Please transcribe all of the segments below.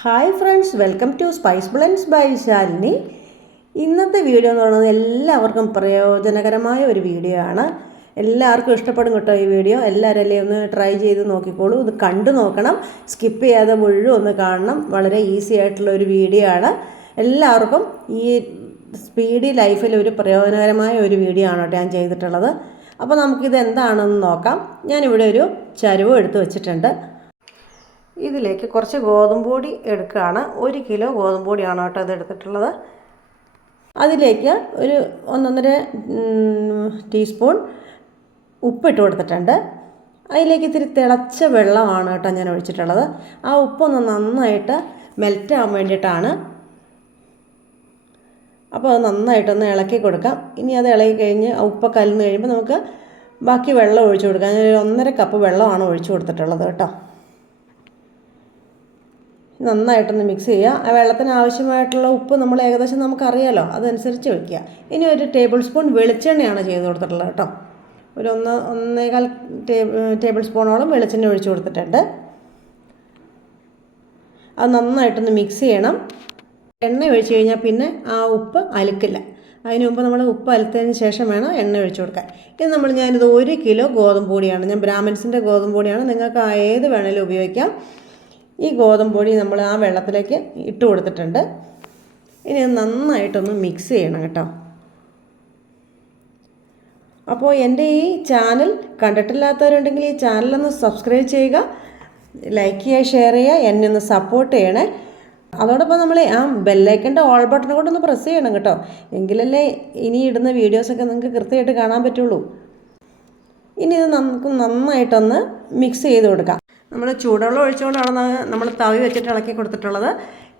Hi friends, welcome to spice blends by Shalini. ഇന്നത്തെ video എന്ന് പറയുന്നത് എല്ലാവർക്കും പ്രയോജനകരമായ ഒരു വീഡിയോ ആണ്. എല്ലാവർക്കും ഇഷ്ടപ്പെടും കേട്ടോ ഈ വീഡിയോ. എല്ലാവരും അല്ലേ ഒന്ന് ട്രൈ ചെയ്ത് നോക്കിക്കോളൂ. ഇത് കണ്ടു നോക്കണം, സ്കിപ്പ് ചെയ്യാതെ മുഴുവൻ ഒന്ന് കാണണം. വളരെ ഈസി ആയിട്ടുള്ള ഒരു വീഡിയോ ആണ്. എല്ലാവർക്കും ഈ സ്പീഡി ലൈഫിൽ ഒരു പ്രയോജനകരമായ ഒരു വീഡിയോ ആണ് കേട്ടോ ഞാൻ ചെയ്തിട്ടുള്ളത്. അപ്പോൾ നമുക്കിത് എന്താണെന്ന് നോക്കാം. ഞാനിവിടെ ഒരു ചരുവം എടുത്ത് വെച്ചിട്ടുണ്ട്. ഇതിലേക്ക് കുറച്ച് ഗോതമ്പ് പൊടി എടുക്കുകയാണ്. 1 കിലോ ഗോതമ്പ് പൊടിയാണ് കേട്ടോ ഇത് എടുത്തിട്ടുള്ളത്. അതിലേക്ക് ഒരു 1.5 ടീസ്പൂൺ ഉപ്പിട്ട് കൊടുത്തിട്ടുണ്ട്. അതിലേക്ക് ഇത്തിരി തിളച്ച വെള്ളമാണ് കേട്ടോ ഞാൻ ഒഴിച്ചിട്ടുള്ളത്. ആ ഉപ്പൊന്ന് നന്നായിട്ട് മെൽറ്റാകാൻ വേണ്ടിയിട്ടാണ്. അപ്പോൾ അത് നന്നായിട്ടൊന്ന് ഇളക്കി കൊടുക്കാം. ഇനി അത് ഇളകി കഴിഞ്ഞ് ഉപ്പൊക്കെ കലർന്ന് കഴിയുമ്പോൾ നമുക്ക് ബാക്കി വെള്ളം ഒഴിച്ചു കൊടുക്കാം. ഞാൻ 1.5 കപ്പ് വെള്ളമാണ് ഒഴിച്ചു കൊടുത്തിട്ടുള്ളത് കേട്ടോ. നന്നായിട്ടൊന്ന് മിക്സ് ചെയ്യുക. ആ വെള്ളത്തിന് ആവശ്യമായിട്ടുള്ള ഉപ്പ് നമ്മൾ ഏകദേശം നമുക്കറിയാമല്ലോ, അതനുസരിച്ച് വയ്ക്കുക. ഇനി ഒരു ടേബിൾ സ്പൂൺ വെളിച്ചെണ്ണയാണ് ചെയ്ത് കൊടുത്തിട്ടുള്ളത് കേട്ടോ. ഒരു 1.25 ടേബിൾ സ്പൂണോളം വെളിച്ചെണ്ണ ഒഴിച്ച് കൊടുത്തിട്ടുണ്ട്. അത് നന്നായിട്ടൊന്ന് മിക്സ് ചെയ്യണം. എണ്ണ ഒഴിച്ച് കഴിഞ്ഞാൽ പിന്നെ ആ ഉപ്പ് അലുക്കില്ല. അതിന് മുമ്പ് നമ്മൾ ഉപ്പ് അലുത്തതിന് ശേഷം വേണം എണ്ണ ഒഴിച്ച് കൊടുക്കാൻ. ഇത് ഞാനിത് 1 കിലോ ഗോതമ്പ് പൊടിയാണ്, ഞാൻ ബ്രാഹ്മിൻസിൻ്റെ ഗോതമ്പ് പൊടിയാണ്, നിങ്ങൾക്ക് ഏത് വേണേലും ഉപയോഗിക്കാം. ഈ ഗോതമ്പ് പൊടി നമ്മൾ ആ വെള്ളത്തിലേക്ക് ഇട്ട് കൊടുത്തിട്ടുണ്ട്. ഇനി നന്നായിട്ടൊന്ന് മിക്സ് ചെയ്യണം കേട്ടോ. അപ്പോൾ എൻ്റെ ഈ ചാനൽ കണ്ടിട്ടില്ലാത്തവരുണ്ടെങ്കിൽ ഈ ചാനലൊന്ന് സബ്സ്ക്രൈബ് ചെയ്യുക, ലൈക്ക് ചെയ്യുക, ഷെയർ ചെയ്യുക, എന്നെ ഒന്ന് സപ്പോർട്ട് ചെയ്യണേ. അതോടൊപ്പം നമ്മൾ ആ ബെല്ലൈക്കൻ്റെ ഓൾ ബട്ടൺ കൊണ്ടൊന്ന് പ്രസ് ചെയ്യണം കേട്ടോ. എങ്കിലല്ലേ ഇനി ഇടുന്ന വീഡിയോസൊക്കെ നിങ്ങൾക്ക് കൃത്യമായിട്ട് കാണാൻ പറ്റുള്ളൂ. ഇനി ഇത് നമുക്ക് നന്നായിട്ടൊന്ന് മിക്സ് ചെയ്ത് കൊടുക്കാം. നമ്മൾ ചൂടുവെള്ളം ഒഴിച്ചുകൊണ്ടാണ് നമ്മൾ തവി വെച്ചിട്ട് ഇളക്കി കൊടുത്തിട്ടുള്ളത്.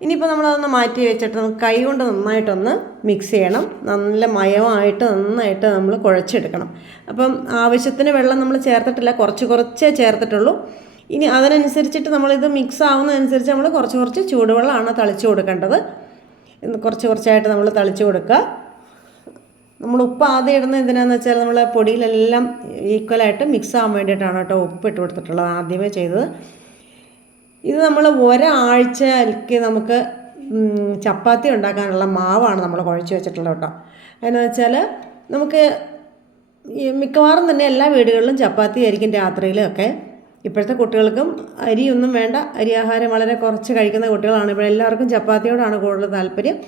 ഇനിയിപ്പോൾ നമ്മളതൊന്ന് മാറ്റി വെച്ചിട്ട് കൈ കൊണ്ട് നന്നായിട്ടൊന്ന് മിക്സ് ചെയ്യണം. നല്ല മയമായിട്ട് നന്നായിട്ട് നമ്മൾ കുഴച്ചെടുക്കണം. അപ്പം ആവശ്യത്തിന് വെള്ളം നമ്മൾ ചേർത്തിട്ടില്ല, കുറച്ചേ ചേർത്തിട്ടുള്ളൂ. ഇനി അതിനനുസരിച്ചിട്ട് നമ്മളിത് മിക്സ് ആവുന്നതനുസരിച്ച് നമ്മൾ കുറച്ച് ചൂടുവെള്ളമാണ് തളിച്ച് കൊടുക്കേണ്ടത്. കുറച്ചായിട്ട് നമ്മൾ തളിച്ച് കൊടുക്കുക. നമ്മൾ ഉപ്പ് ആദ്യം ഇടുന്നത് എന്തിനാണെന്ന് വെച്ചാൽ നമ്മൾ പൊടിയിലെല്ലാം ഈക്വലായിട്ട് മിക്സ് ആവാൻ വേണ്ടിയിട്ടാണ് കേട്ടോ ഉപ്പ് ഇട്ട് കൊടുത്തിട്ടുള്ളത് ആദ്യമേ ചെയ്തത്. ഇത് നമ്മൾ ഒരാഴ്ചയ്ക്ക് നമുക്ക് ചപ്പാത്തി ഉണ്ടാക്കാനുള്ള മാവാണ് നമ്മൾ കുഴച്ച് വെച്ചിട്ടുള്ളത് കേട്ടോ. അതെന്ന് വെച്ചാൽ നമുക്ക് മിക്കവാറും തന്നെ എല്ലാ വീടുകളിലും ചപ്പാത്തി ആയിരിക്കും രാത്രിയിലൊക്കെ. ഇപ്പോഴത്തെ കുട്ടികൾക്കും അരിയൊന്നും വേണ്ട, അരി ആഹാരം വളരെ കുറച്ച് കഴിക്കുന്ന കുട്ടികളാണ്. ഇപ്പോൾ എല്ലാവർക്കും ചപ്പാത്തിയോടാണ് കൂടുതൽ താല്പര്യം.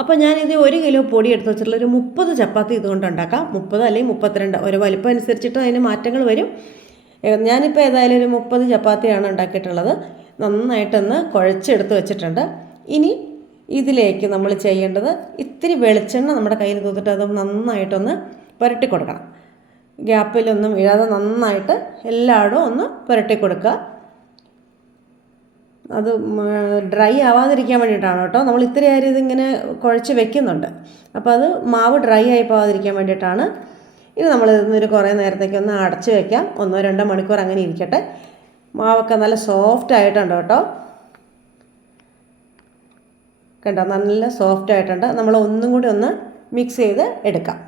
അപ്പോൾ ഞാനിത് 1 കിലോ പൊടി എടുത്ത് വെച്ചിട്ടുള്ള ഒരു 30 ചപ്പാത്തി ഇതുകൊണ്ട് ഉണ്ടാക്കാം. 30 അല്ലെങ്കിൽ 32, ഒരു വലിപ്പം അനുസരിച്ചിട്ട് അതിന് മാറ്റങ്ങൾ വരും. ഞാനിപ്പോൾ ഏതായാലും ഒരു 30 ചപ്പാത്തിയാണ് ഉണ്ടാക്കിയിട്ടുള്ളത്. നന്നായിട്ടൊന്ന് കുഴച്ചെടുത്ത് വെച്ചിട്ടുണ്ട്. ഇനി ഇതിലേക്ക് നമ്മൾ ചെയ്യേണ്ടത് ഇത്തിരി വെളിച്ചെണ്ണ നമ്മുടെ കയ്യിൽ തൂത്തിട്ട് അത് നന്നായിട്ടൊന്ന് പുരട്ടി കൊടുക്കണം. ഗ്യാപ്പിലൊന്നും വീഴാതെ നന്നായിട്ട് എല്ലായിടവും ഒന്ന് പുരട്ടി കൊടുക്കുക. അത് ഡ്രൈ ആവാതിരിക്കാൻ വേണ്ടിയിട്ടാണ് കേട്ടോ. നമ്മൾ ഇത്തിരി നേരം ഇതിങ്ങനെ കുഴച്ച് വെക്കുന്നുണ്ട്. അപ്പോൾ അത് മാവ് ഡ്രൈ ആയി പോകാതിരിക്കാൻ വേണ്ടിയിട്ടാണ്. ഇനി നമ്മൾ ഇതിന്നൊരു കുറേ നേരത്തേക്ക് ഒന്ന് അടച്ച് വയ്ക്കാം. 1-2 മണിക്കൂർ അങ്ങനെ ഇരിക്കട്ടെ. മാവൊക്കെ നല്ല സോഫ്റ്റ് ആയിട്ടുണ്ട് കേട്ടോ. കണ്ടോ, നല്ല സോഫ്റ്റ് ആയിട്ടുണ്ട്. നമ്മൾ ഒന്നും കൂടി ഒന്ന് മിക്സ് ചെയ്ത് എടുക്കാം.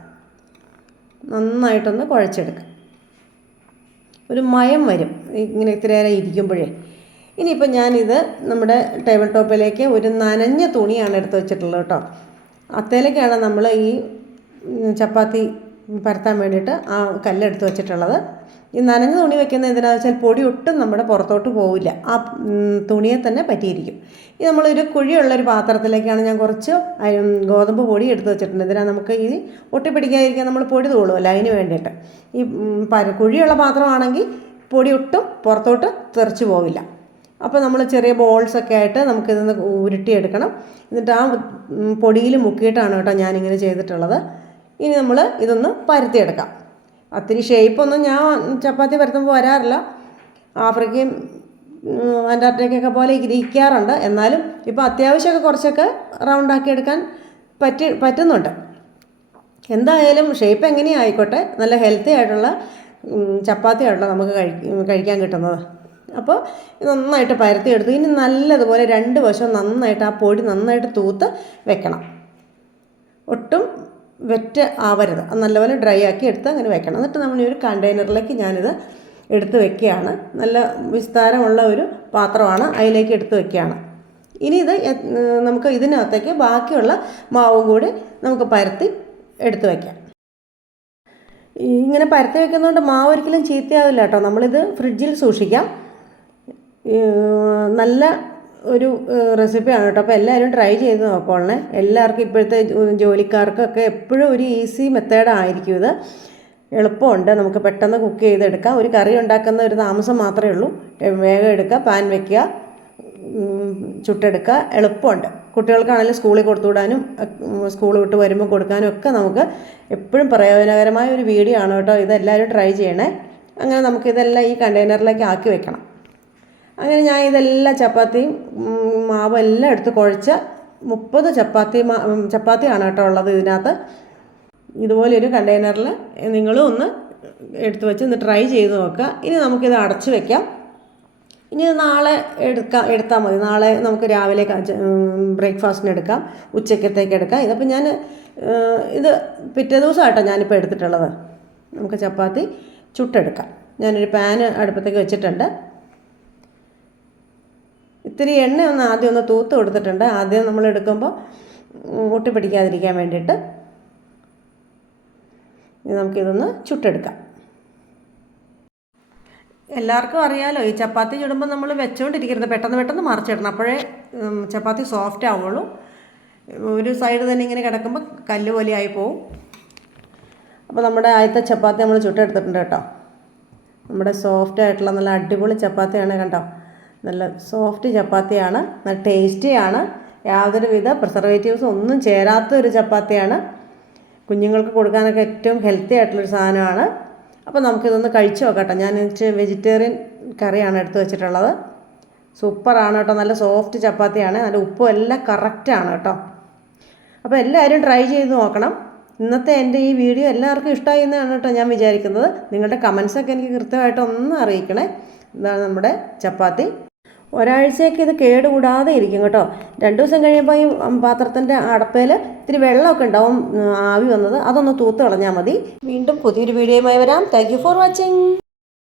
നന്നായിട്ടൊന്ന് കുഴച്ചെടുക്കാം. ഒരു മയം വരും ഇങ്ങനെ ഇത്തിരി നേരം ഇരിക്കുമ്പോഴേ. ഇനിയിപ്പോൾ ഞാനിത് നമ്മുടെ ടേബിൾ ടോപ്പിലേക്ക് ഒരു നനഞ്ഞ തുണിയാണ് എടുത്ത് വെച്ചിട്ടുള്ളത് കേട്ടോ. അത്തേലേക്കാണ് നമ്മൾ ഈ ചപ്പാത്തി പരത്താൻ വേണ്ടിയിട്ട് ആ കല്ലെടുത്ത് വെച്ചിട്ടുള്ളത്. ഈ നനഞ്ഞ തുണി വെക്കുന്നത് എന്തിനാണെന്ന് വെച്ചാൽ പൊടി ഒട്ടും നമ്മുടെ പുറത്തോട്ട് പോവില്ല, ആ തുണിയെ തന്നെ പറ്റിയിരിക്കും. ഇത് നമ്മളൊരു കുഴിയുള്ളൊരു പാത്രത്തിലേക്കാണ് ഞാൻ കുറച്ച് ഗോതമ്പ് പൊടി എടുത്ത് വെച്ചിട്ടുണ്ട്. ഇതിനാ നമുക്ക് ഈ ഒട്ടിപ്പിടിക്കാതിരിക്കാൻ നമ്മൾ പൊടി തോളുമല്ലോ, അതിന് വേണ്ടിയിട്ട്. ഈ കുഴിയുള്ള പാത്രമാണെങ്കിൽ പൊടി ഒട്ടും പുറത്തോട്ട് തെറിച്ച് പോവില്ല. അപ്പോൾ നമ്മൾ ചെറിയ ബോൾസൊക്കെ ആയിട്ട് നമുക്കിതൊന്ന് ഉരുട്ടിയെടുക്കണം. എന്നിട്ട് ആ പൊടിയിൽ മുക്കിയിട്ടാണ് കേട്ടോ ഞാനിങ്ങനെ ചെയ്തിട്ടുള്ളത്. ഇനി നമ്മൾ ഇതൊന്ന് പരത്തിയെടുക്കാം. ഒത്തിരി ഷേപ്പൊന്നും ഞാൻ ചപ്പാത്തി പരത്തുമ്പോൾ വരാറില്ല. ആഫ്രിക്കയും അന്റാർട്ടിക്കയൊക്കെ പോലെ ഇരിക്കാറുണ്ട്. എന്നാലും ഇപ്പോൾ അത്യാവശ്യമൊക്കെ കുറച്ചൊക്കെ റൗണ്ടാക്കി എടുക്കാൻ പറ്റുന്നുണ്ട്. എന്തായാലും ഷേപ്പ് എങ്ങനെയും ആയിക്കോട്ടെ, നല്ല ഹെൽത്തി ആയിട്ടുള്ള ചപ്പാത്തിയാണല്ലോ നമുക്ക് കഴിക്കാൻ കിട്ടുന്നത്. അപ്പോൾ നന്നായിട്ട് പരത്തിയെടുത്തു. ഇനി നല്ലതുപോലെ 2 വശവും നന്നായിട്ട് ആ പൊടി നന്നായിട്ട് തൂത്ത് വെക്കണം. ഒട്ടും വെറ്റ് ആവരുത്, നല്ലപോലെ ഡ്രൈ ആക്കി എടുത്ത് അങ്ങനെ വെക്കണം. എന്നിട്ട് നമ്മൾ ഈ ഒരു കണ്ടെയ്നറിലേക്ക് ഞാനിത് എടുത്ത് വെക്കുകയാണ്. നല്ല വിസ്താരമുള്ള ഒരു പാത്രമാണ്, അതിലേക്ക് എടുത്ത് വെക്കുകയാണ്. ഇനി ഇത് നമുക്ക് ഇതിനകത്തേക്ക് ബാക്കിയുള്ള മാവും കൂടി നമുക്ക് പരത്തി എടുത്ത് വയ്ക്കാം. ഇങ്ങനെ പരത്തി വെക്കുന്നതുകൊണ്ട് മാവ് ഒരിക്കലും ചീത്തയാവില്ല കേട്ടോ. നമ്മളിത് ഫ്രിഡ്ജിൽ സൂക്ഷിക്കാം. നല്ല ഒരു റെസിപ്പിയാണ് കേട്ടോ. അപ്പോൾ എല്ലാവരും ട്രൈ ചെയ്ത് നോക്കണേ. എല്ലാവർക്കും ഇപ്പോഴത്തെ ജോലിക്കാർക്കൊക്കെ എപ്പോഴും ഒരു ഈസി മെത്തേഡായിരിക്കും ഇത്. എളുപ്പമുണ്ട്, നമുക്ക് പെട്ടെന്ന് കുക്ക് ചെയ്തെടുക്കാം. ഒരു കറി ഉണ്ടാക്കുന്ന ഒരു താമസം മാത്രമേ ഉള്ളൂ. വേഗം എടുക്കുക, പാൻ വയ്ക്കുക, ചുട്ടെടുക്കുക, എളുപ്പമുണ്ട്. കുട്ടികൾക്കാണെങ്കിലും സ്കൂളിൽ കൊടുത്തുവിടാനും സ്കൂൾ വിട്ട് വരുമ്പോൾ കൊടുക്കാനും ഒക്കെ നമുക്ക് എപ്പോഴും പ്രയോജനകരമായ ഒരു വീഡിയോ ആണ് കേട്ടോ. ഇതെല്ലാവരും ട്രൈ ചെയ്യണേ. അങ്ങനെ നമുക്കിതെല്ലാം ഈ കണ്ടെയ്നറിലേക്ക് ആക്കി വെക്കണം. അങ്ങനെ ഞാൻ ഇതെല്ലാം ചപ്പാത്തിയും മാവും എല്ലാം എടുത്ത് കുഴച്ച് 30 ചപ്പാത്തിയാണ് കേട്ടോ ഉള്ളത് ഇതിനകത്ത്. ഇതുപോലെ ഒരു കണ്ടെയ്നറിൽ നിങ്ങളും ഒന്ന് എടുത്ത് വെച്ച് ഒന്ന് ട്രൈ ചെയ്ത് നോക്കുക. ഇനി നമുക്കിത് അടച്ച് വെക്കാം. ഇനി നാളെ എടുത്താൽ മതി. നാളെ നമുക്ക് രാവിലെ ബ്രേക്ക്ഫാസ്റ്റിന് എടുക്കാം, ഉച്ചക്കത്തേക്ക് എടുക്കാം. ഇതിപ്പോൾ ഞാൻ ഇത് പിറ്റേ ദിവസമായിട്ടോ ഞാനിപ്പോൾ എടുത്തിട്ടുള്ളത്. നമുക്ക് ചപ്പാത്തി ചുട്ടെടുക്കാം. ഞാനൊരു പാന് അടുപ്പത്തേക്ക് വെച്ചിട്ടുണ്ട്. ഇത്തിരി എണ്ണ ആദ്യം ഒന്ന് തൂത്ത് കൊടുത്തിട്ടുണ്ട്. ആദ്യം നമ്മൾ എടുക്കുമ്പോൾ ഒട്ടി പിടിക്കാതിരിക്കാൻ വേണ്ടിയിട്ട്. ഇനി നമുക്കിതൊന്ന് ചുട്ടെടുക്കാം. എല്ലാവർക്കും അറിയാമല്ലോ, ഈ ചപ്പാത്തി ചുടുമ്പോൾ നമ്മൾ വെച്ചുകൊണ്ടിരിക്കരുത്, പെട്ടെന്ന് മറിച്ചിടണം. അപ്പോഴേ ചപ്പാത്തി സോഫ്റ്റ് ആവുള്ളൂ. ഒരു സൈഡ് തന്നെ ഇങ്ങനെ കിടക്കുമ്പോൾ കല്ല് പോലെ ആയി പോവും. അപ്പോൾ നമ്മുടെ ആദ്യത്തെ ചപ്പാത്തി നമ്മൾ ചുട്ടെടുത്തിട്ടുണ്ട് കേട്ടോ. നമ്മുടെ സോഫ്റ്റ് ആയിട്ടുള്ള നല്ല അടിപൊളി ചപ്പാത്തിയാണ് കണ്ടോ. നല്ല സോഫ്റ്റ് ചപ്പാത്തിയാണ്, നല്ല ടേസ്റ്റിയാണ്. യാതൊരുവിധ പ്രിസർവേറ്റീവ്സും ഒന്നും ചേരാത്തൊരു ചപ്പാത്തിയാണ്. കുഞ്ഞുങ്ങൾക്ക് കൊടുക്കാനൊക്കെ ഏറ്റവും ഹെൽത്തി ആയിട്ടുള്ളൊരു സാധനമാണ്. അപ്പോൾ നമുക്കിതൊന്ന് കഴിച്ച് നോക്കട്ടെ. ഞാൻ വെജിറ്റേറിയൻ കറിയാണ് എടുത്ത് വെച്ചിട്ടുള്ളത്. സൂപ്പറാണ് കേട്ടോ. നല്ല സോഫ്റ്റ് ചപ്പാത്തിയാണ്. നല്ല ഉപ്പും എല്ലാം കറക്റ്റാണ് കേട്ടോ. അപ്പോൾ എല്ലാവരും ട്രൈ ചെയ്ത് നോക്കണം. ഇന്നത്തെ എൻ്റെ ഈ വീഡിയോ എല്ലാവർക്കും ഇഷ്ടമായി എന്നാണ് കേട്ടോ ഞാൻ വിചാരിക്കുന്നത്. നിങ്ങളുടെ കമൻസൊക്കെ എനിക്ക് കൃത്യമായിട്ട് ഒന്ന് അറിയിക്കണേ. ഇതാണ് നമ്മുടെ ചപ്പാത്തി. ഒരാഴ്ചയൊക്കെ ഇത് കേടുകൂടാതെ ഇരിക്കും കേട്ടോ. 2 ദിവസം കഴിയുമ്പോൾ ഈ പാത്രത്തിൻ്റെ അടപ്പയിൽ ഇത്തിരി വെള്ളമൊക്കെ ഉണ്ടാവും ആവി വന്നത്, അതൊന്ന് തൂത്ത് കളഞ്ഞാൽ മതി. വീണ്ടും പുതിയൊരു വീഡിയോയുമായി വരാം. Thank you for watching.